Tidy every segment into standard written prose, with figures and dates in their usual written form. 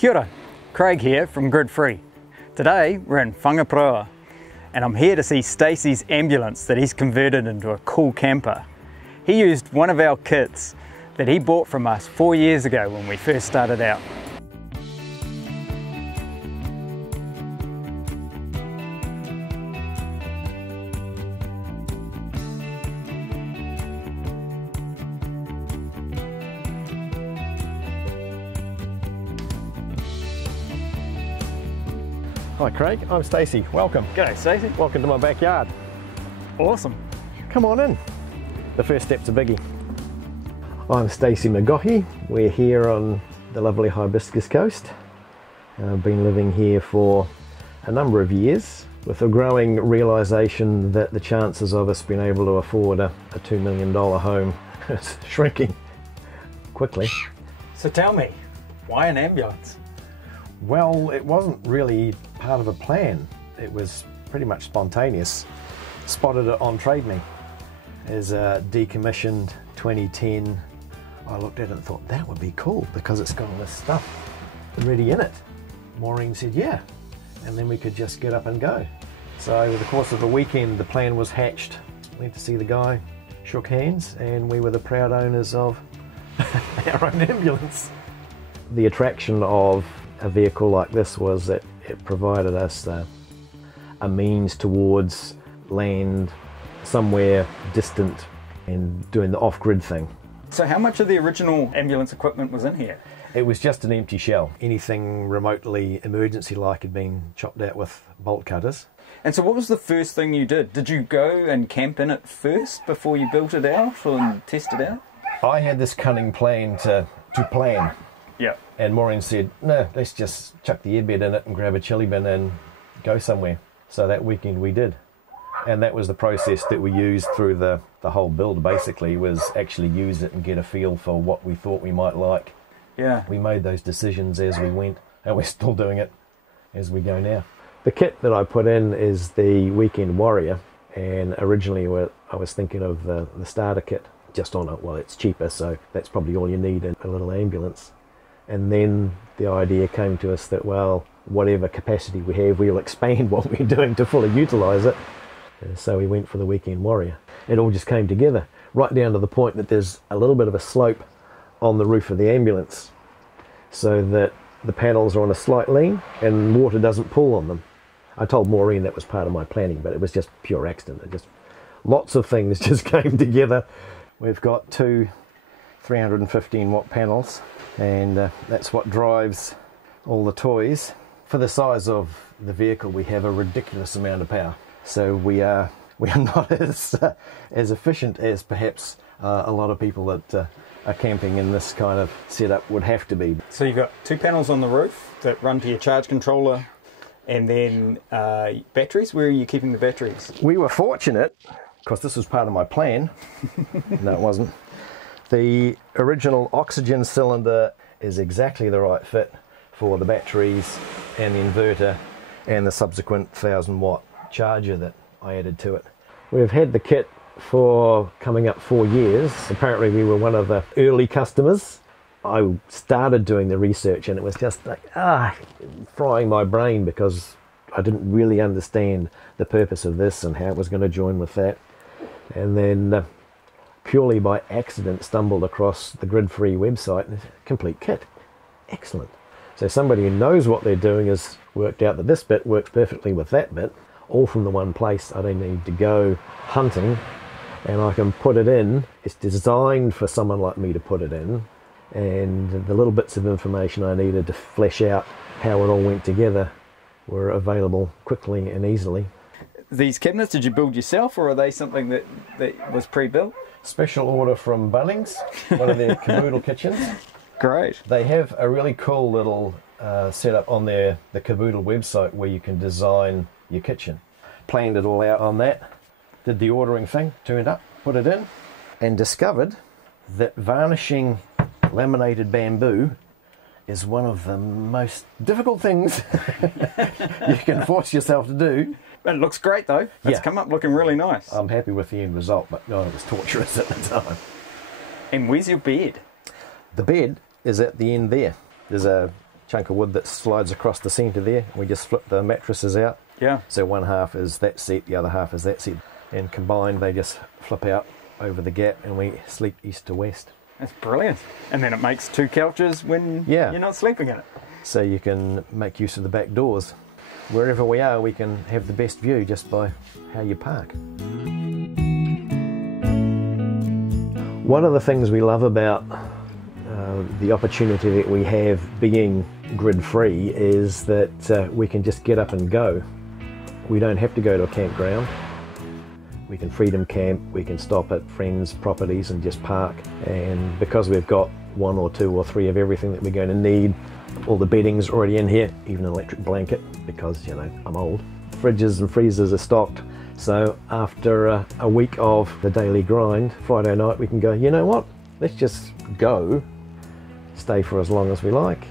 Kia ora, Craig here from GridFree. Today we're in Whangaproa and I'm here to see Stacey's ambulance that he's converted into a cool camper. He used one of our kits that he bought from us 4 years ago when we first started out. Hi Craig, I'm Stacey. Welcome. G'day Stacey. Welcome to my backyard. Awesome. Come on in. The first step's a biggie. I'm Stacey McGohey. We're here on the lovely Hibiscus Coast. I've been living here for a number of years with a growing realisation that the chances of us being able to afford a $2 million home is shrinking quickly. So tell me, why an ambulance? Well, it wasn't really part of a plan. It was pretty much spontaneous. Spotted it on Trade Me as a decommissioned 2010. I looked at it and thought that would be cool because it's got all this stuff already in it. Maureen said yeah, and then we could just get up and go. So over the course of a weekend the plan was hatched. Went to see the guy, shook hands, and we were the proud owners of our own ambulance. The attraction of a vehicle like this was that it provided us a means towards land somewhere distant and doing the off-grid thing. So how much of the original ambulance equipment was in here? It was just an empty shell. Anything remotely emergency-like had been chopped out with bolt cutters. And so what was the first thing you did? Did you go and camp in it first before you built it out and test it out? I had this cunning plan to plan. Yeah. And Maureen said, no, let's just chuck the airbed in it and grab a chili bin and go somewhere. So that weekend we did. And that was the process that we used through the whole build, basically, was actually use it and get a feel for what we thought we might like. Yeah. We made those decisions as we went, and we're still doing it as we go now. The kit that I put in is the Weekend Warrior, and originally I was thinking of the starter kit just on it. Well, it's cheaper, so that's probably all you need in a little ambulance. And then the idea came to us that, well, whatever capacity we have, we'll expand what we're doing to fully utilise it. So we went for the Weekend Warrior. It all just came together, right down to the point that there's a little bit of a slope on the roof of the ambulance, so that the panels are on a slight lean and water doesn't pool on them. I told Maureen that was part of my planning, but it was just pure accident. It just, lots of things just came together. We've got two 315 watt panels, and that's what drives all the toys. For the size of the vehicle, we have a ridiculous amount of power, so we are not as efficient as perhaps a lot of people that are camping in this kind of setup would have to be. So you've got two panels on the roof that run to your charge controller, and then batteries. Where are you keeping the batteries? We were fortunate, because this was part of my plan. No, it wasn't. The original oxygen cylinder is exactly the right fit for the batteries and the inverter and the subsequent 1000 watt charger that I added to it. We've had the kit for coming up 4 years. Apparently we were one of the early customers. I started doing the research and it was just like, frying my brain because I didn't really understand the purpose of this and how it was going to join with that. And then purely by accident stumbled across the GridFree website and complete kit. Excellent. So somebody who knows what they're doing has worked out that this bit works perfectly with that bit, all from the one place. I don't need to go hunting, and I can put it in. It's designed for someone like me to put it in, and the little bits of information I needed to flesh out how it all went together were available quickly and easily. These cabinets, did you build yourself, or are they something that was pre-built? Special order from Bunnings, one of their caboodle kitchens. Great. They have a really cool little setup on the caboodle website where you can design your kitchen. Planned it all out on that, did the ordering thing, turned up, put it in, and discovered that varnishing laminated bamboo is one of the most difficult things you can force yourself to do. But it looks great though. It's come up looking really nice. I'm happy with the end result, but no, it was torturous at the time. And where's your bed? The bed is at the end there. There's a chunk of wood that slides across the centre there. We just flip the mattresses out. Yeah. So one half is that seat, the other half is that seat. And combined, they just flip out over the gap and we sleep east to west. That's brilliant. And then it makes 2 couches when you're not sleeping in it. So you can make use of the back doors. Wherever we are, we can have the best view just by how you park. One of the things we love about the opportunity that we have being grid-free is that we can just get up and go. We don't have to go to a campground. We can freedom camp, we can stop at friends' properties and just park. And because we've got 1 or 2 or 3 of everything that we're going to need, all the bedding's already in here, even an electric blanket, because, you know, I'm old. Fridges and freezers are stocked. So after a week of the daily grind, Friday night we can go, you know what, let's just go, stay for as long as we like.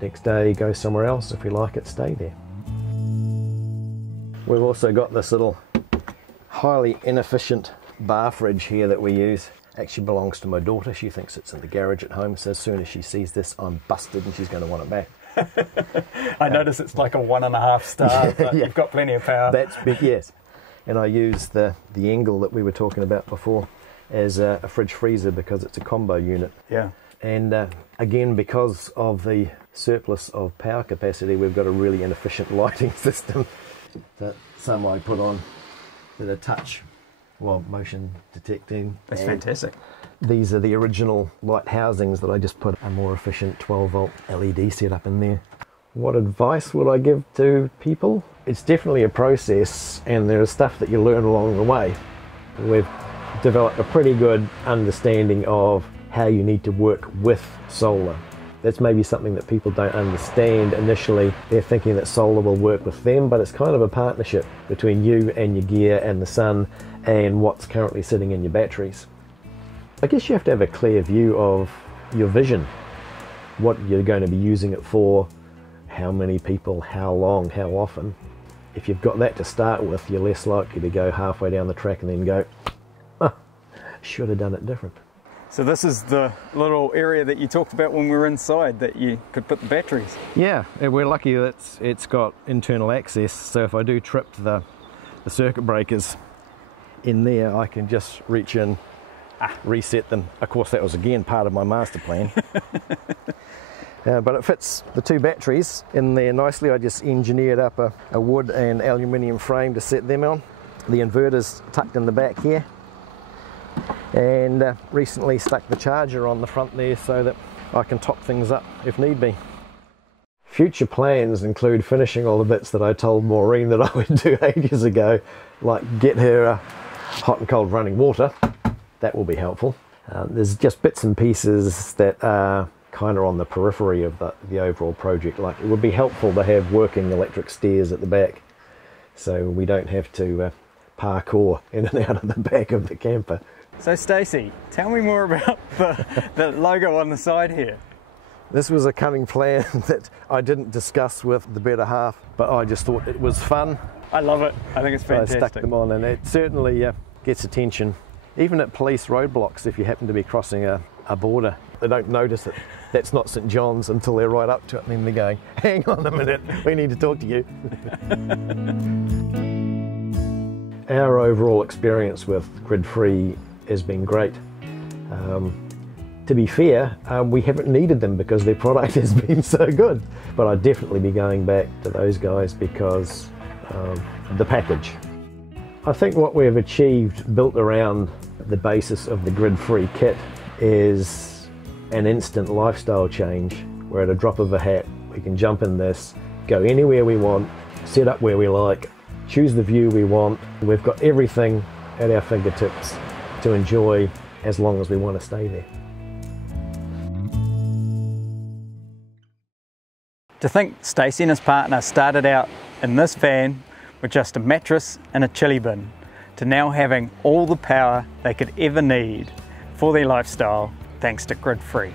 Next day, go somewhere else. If we like it, stay there. We've also got this little highly inefficient bar fridge here that we use. Actually belongs to my daughter. She thinks it's in the garage at home, so as soon as she sees this, I'm busted and she's going to want it back. I notice it's like a 1.5 star, but you've got plenty of power. That's big, yes. And I use the angle that we were talking about before as a fridge freezer because it's a combo unit. Yeah. And again, because of the surplus of power capacity, we've got a really inefficient lighting system that some I put on that are touch, well, motion detecting. That's fantastic. These are the original light housings that I just put a more efficient 12-volt LED setup in there. What advice would I give to people? It's definitely a process, and there is stuff that you learn along the way. We've developed a pretty good understanding of how you need to work with solar. That's maybe something that people don't understand initially. They're thinking that solar will work with them, but it's kind of a partnership between you and your gear and the sun and what's currently sitting in your batteries. I guess you have to have a clear view of your vision, what you're going to be using it for, how many people, how long, how often. If you've got that to start with, you're less likely to go halfway down the track and then go, oh, should have done it different. So this is the little area that you talked about when we were inside that you could put the batteries. Yeah, we're lucky that it's got internal access, so if I do trip the circuit breakers in there, I can just reach in, reset them. Of course, that was again part of my master plan. But it fits the 2 batteries in there nicely. I just engineered up a wood and aluminium frame to set them on. The inverter's tucked in the back here. And recently stuck the charger on the front there so that I can top things up if need be. Future plans include finishing all the bits that I told Maureen that I would do ages ago, like get her hot and cold running water. That will be helpful. There's just bits and pieces that are kind of on the periphery of the overall project. Like it would be helpful to have working electric stairs at the back so we don't have to parkour in and out of the back of the camper. So Stacey, tell me more about the logo on the side here. This was a cunning plan that I didn't discuss with the better half, but I just thought it was fun. I love it. I think it's fantastic. I stuck them on, and it certainly gets attention. Even at police roadblocks, if you happen to be crossing a border, they don't notice it. That's not St John's until they're right up to it, and then they're going, hang on a minute, we need to talk to you. Our overall experience with GridFree has been great. To be fair, we haven't needed them because their product has been so good. But I'd definitely be going back to those guys because of the package. I think what we've achieved built around the basis of the GridFree kit is an instant lifestyle change where at a drop of a hat we can jump in this, go anywhere we want, set up where we like, choose the view we want. We've got everything at our fingertips to enjoy as long as we want to stay there. To think Stacey and his partner started out in this van with just a mattress and a chili bin to now having all the power they could ever need for their lifestyle thanks to GridFree.